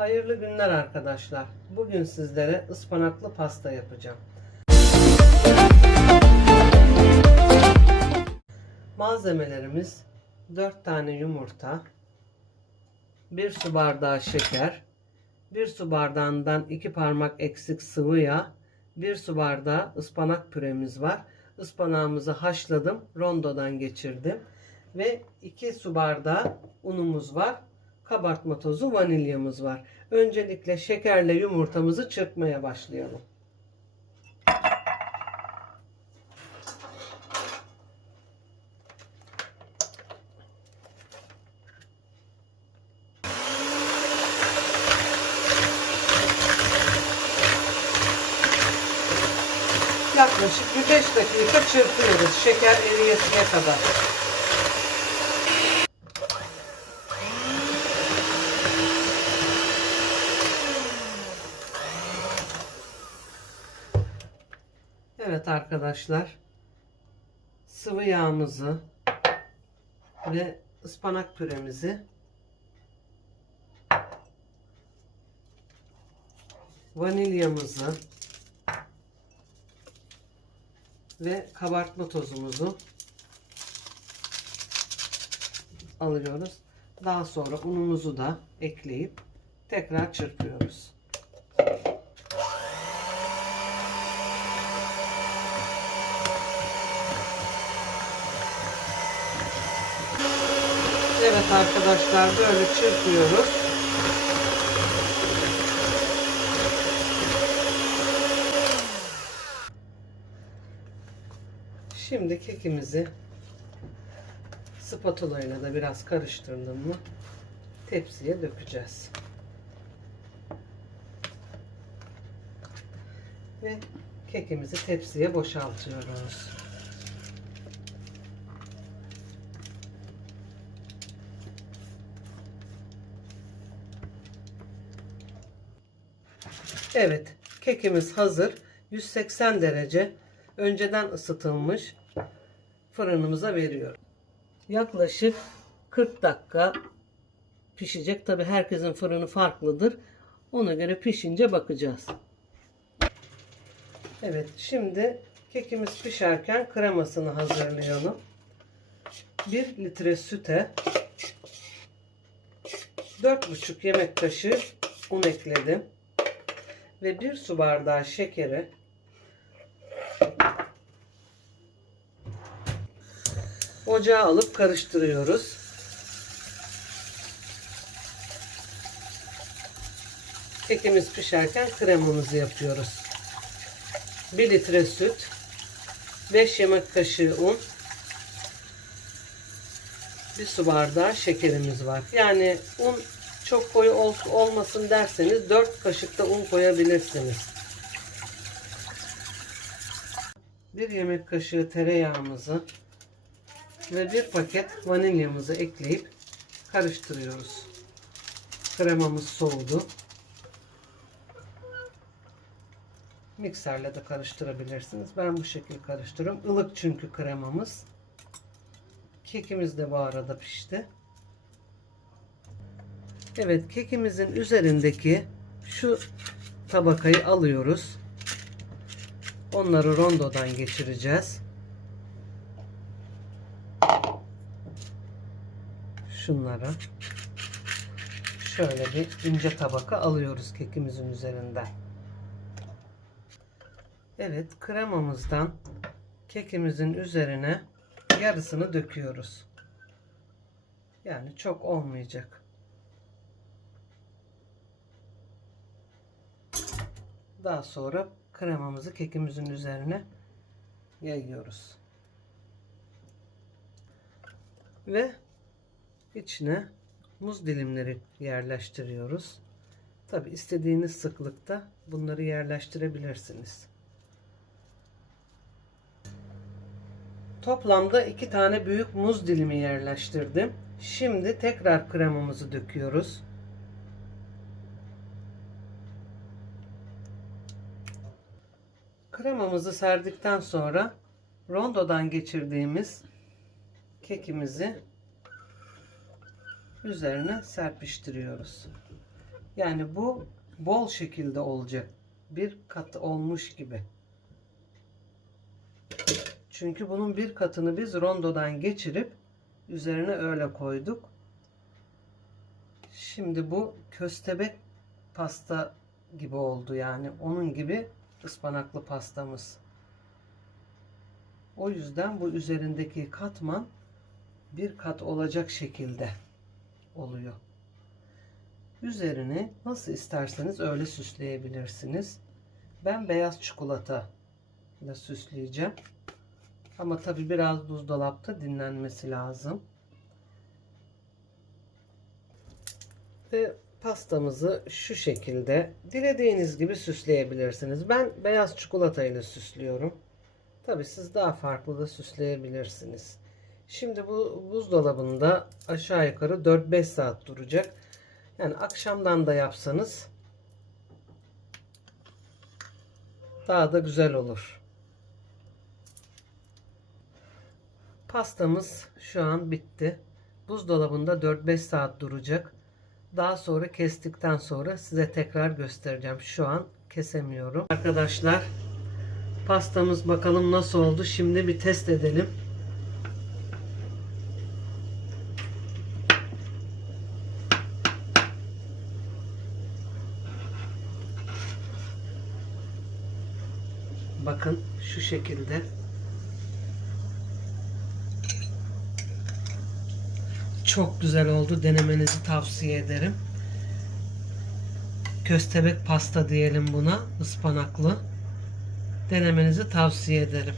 Hayırlı günler arkadaşlar. Bugün sizlere ıspanaklı pasta yapacağım. Malzemelerimiz 4 tane yumurta, 1 su bardağı şeker, 1 su bardağından 2 parmak eksik sıvı yağ, 1 su bardağı ıspanak püremiz var. Ispanağımızı haşladım, rondodan geçirdim ve 2 su bardağı unumuz var. Kabartma tozu, vanilyamız var. Öncelikle şekerle yumurtamızı çırpmaya başlayalım. Yaklaşık bir 5 dakika çırpıyoruz şeker eriyesiye kadar. Evet arkadaşlar. Sıvı yağımızı ve ıspanak püremizi vanilyamızı ve kabartma tozumuzu alıyoruz. Daha sonra unumuzu da ekleyip tekrar çırpıyoruz. Evet arkadaşlar böyle çırpıyoruz. Şimdi kekimizi spatula ile de biraz karıştırdım mı tepsiye dökeceğiz. Ve kekimizi tepsiye boşaltıyoruz. Evet, kekimiz hazır. 180 derece önceden ısıtılmış fırınımıza veriyorum. Yaklaşık 40 dakika pişecek. Tabi herkesin fırını farklıdır. Ona göre pişince bakacağız. Evet, şimdi kekimiz pişerken kremasını hazırlayalım. 1 litre süte 4,5 yemek kaşığı un ekledim ve bir su bardağı şekeri ocağa alıp karıştırıyoruz. Kekimiz pişerken kremamızı yapıyoruz. 1 litre süt, 5 yemek kaşığı un, 1 su bardağı şekerimiz var. Yani un çok koyu ol, olmasın derseniz 4 kaşık da un koyabilirsiniz. 1 yemek kaşığı tereyağımızı ve 1 paket vanilyamızı ekleyip karıştırıyoruz. Kremamız soğudu. Mikserle de karıştırabilirsiniz. Ben bu şekilde karıştırıyorum. Ilık çünkü kremamız. Kekimiz de bu arada pişti. Evet kekimizin üzerindeki şu tabakayı alıyoruz. Onları rondodan geçireceğiz. Şunları şöyle bir ince tabaka alıyoruz kekimizin üzerinden. Evet kremamızdan kekimizin üzerine yarısını döküyoruz. Yani çok olmayacak. Daha sonra kremamızı kekimizin üzerine yayıyoruz. Ve içine muz dilimleri yerleştiriyoruz. Tabi istediğiniz sıklıkta bunları yerleştirebilirsiniz. Toplamda iki tane büyük muz dilimi yerleştirdim. Şimdi tekrar kremamızı döküyoruz. Kremamızı serdikten sonra rondodan geçirdiğimiz kekimizi üzerine serpiştiriyoruz. Yani bu bol şekilde olacak. Bir kat olmuş gibi. Çünkü bunun bir katını biz rondodan geçirip üzerine öyle koyduk. Şimdi bu köstebek pasta gibi oldu yani. Onun gibi ıspanaklı pastamız. O yüzden bu üzerindeki katman bir kat olacak şekilde oluyor. Üzerini nasıl isterseniz öyle süsleyebilirsiniz. Ben beyaz çikolata ile süsleyeceğim. Ama tabi biraz buzdolapta dinlenmesi lazım. Ve pastamızı şu şekilde dilediğiniz gibi süsleyebilirsiniz. Ben beyaz çikolata ile süslüyorum. Tabi siz daha farklı da süsleyebilirsiniz. Şimdi bu buzdolabında aşağı yukarı 4-5 saat duracak. Yani akşamdan da yapsanız daha da güzel olur. Pastamız şu an bitti. Buzdolabında 4-5 saat duracak. Daha sonra kestikten sonra size tekrar göstereceğim. Şu an kesemiyorum. Arkadaşlar pastamız bakalım nasıl oldu. Şimdi bir test edelim. Bakın şu şekilde. Çok güzel oldu. Denemenizi tavsiye ederim. Köstebek pasta diyelim buna. ıspanaklı. Denemenizi tavsiye ederim.